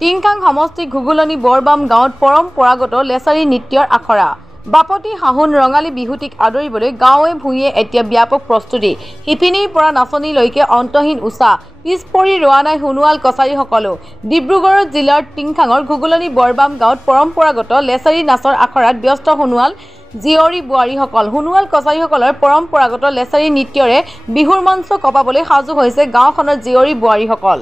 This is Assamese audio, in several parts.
টিংখাং সমষ্টি ঘুগুলনি বৰবাম গাঁৱত পৰম্পৰাগত লেছাৰী নৃত্যৰ আখৰা বাপতি শাহুন ৰঙালী বিহুটিক আদৰিবলৈ গাঁৱে ভূঞে এতিয়া ব্যাপক প্ৰস্তুতি শিপিনীৰ পৰা নাচনীলৈকে অন্তহীন উৎসাহ পিছ পৰি ৰোৱা নাই সোণোৱাল কছাৰীসকলো ডিব্ৰুগড় জিলাৰ টিংখাঙৰ ঘুগুলনি বৰবাম গাঁৱত পৰম্পৰাগত লেছাৰী নাচৰ আখৰাত ব্যস্ত সোণোৱাল জীয়ৰী বোৱাৰীসকল সোণোৱাল কছাৰীসকলৰ পৰম্পৰাগত লেছাৰী নৃত্যৰে বিহুৰ মঞ্চ কপাবলৈ সাজু হৈছে গাঁওখনৰ জীয়ৰী বোৱাৰীসকল।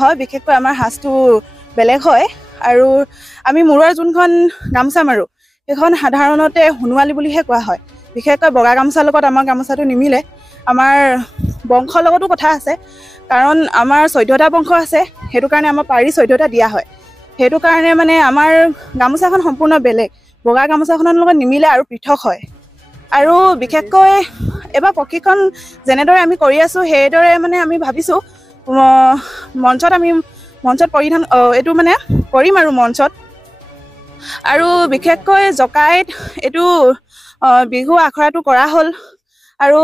হয় বিশেষকৈ আমাৰ হাঁচটো বেলেগ হয় আৰু আমি মূৰৰ যোনখন গামোচা মাৰো সেইখন সাধাৰণতে সোণোৱালী বুলিহে কোৱা হয়। বিশেষকৈ বগা গামোচাৰ লগত আমাৰ গামোচাটো নিমিলে। আমাৰ বংশৰ লগতো কথা আছে, কাৰণ আমাৰ 14টা বংশ আছে, সেইটো কাৰণে আমাৰ পাৰি 14টা দিয়া হয়। সেইটো কাৰণে মানে আমাৰ গামোচাখন সম্পূৰ্ণ বেলেগ, বগা গামোচাখনৰ লগত নিমিলে আৰু পৃথক হয়। আৰু বিশেষকৈ এবাৰ প্ৰশিক্ষণ যেনেদৰে আমি কৰি আছোঁ সেইদৰে মানে আমি ভাবিছোঁ মঞ্চত পৰিধান এইটো মানে কৰিম আৰু মঞ্চত। আৰু বিশেষকৈ জকাইত এইটো বিহু আখৰাটো কৰা হ'ল আৰু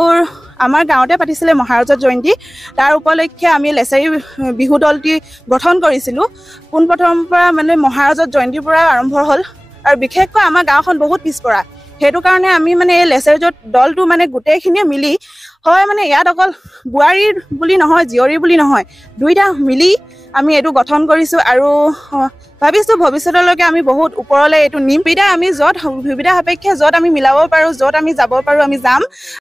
আমাৰ গাঁৱতে পাতিছিলে মহাৰাজত জয়ন্তী। তাৰ উপলক্ষে আমি লেছাৰী বিহু দলটি গঠন কৰিছিলোঁ। পোনপ্ৰথমৰ পৰা মানে মহাৰাজত জয়ন্তীৰ পৰা আৰম্ভ হ'ল। আৰু বিশেষকৈ আমাৰ গাঁওখন বহুত পিছপৰা, সেইটো কাৰণে আমি মানে এই লেছাৰী দলটো মানে গোটেইখিনিয়ে মিলি হয় মানে ইয়াত অকল বোৱাৰী বুলি নহয়, জীয়ৰী বুলি নহয়, দুইটা মিলি আমি এইটো গঠন কৰিছোঁ। আৰু ভাবিছোঁ ভৱিষ্যতলৈকে আমি বহুত ওপৰলৈ এইটো নিম। সুবিধা আমি য'ত সুবিধা সাপেক্ষে য'ত আমি মিলাব পাৰোঁ, য'ত আমি যাব পাৰোঁ আমি যাম।